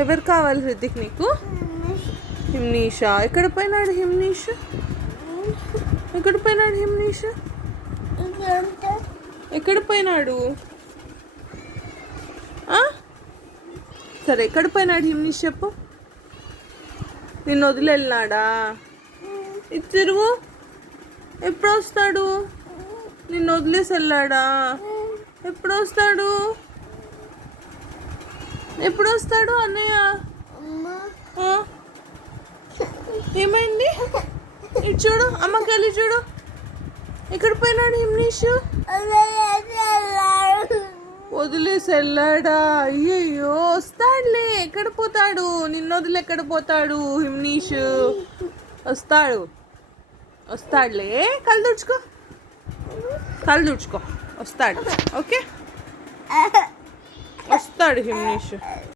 ఎవరు కావాలి హృతిక్ నీకు? హిమ్నీషా. ఎక్కడ పోయినాడు హిమ్నీష్? ఎక్కడ పోయినాడు హిమ్నీష్? ఎక్కడ పోయినాడు? సరే ఎక్కడ పోయినాడు హిమ్నీష్ చెప్పు. నిన్ను వదిలి వెళ్ళినాడా? ఇది తిరుగు. ఎప్పుడు వస్తాడు? నిన్ను వదిలేసి వెళ్ళాడా? ఎప్పుడు వస్తాడు? ఎప్పుడు వస్తాడు అన్నయ్య? ఏమైంది? ఇటు చూడు, అమ్మకి వెళ్ళి చూడు. ఎక్కడ పోయినాడు హిమ్నీష్? వదిలేసి వెళ్ళాడా? అయ్యయ్యో, వస్తాడులే. ఎక్కడ పోతాడు? నిన్ను వదిలి ఎక్కడ పోతాడు హిమ్నీష్? వస్తాడులే. కళ్ళు తుడుచుకో. వస్తాడు. ఓకే, వస్తాడు హిమ్నీష్.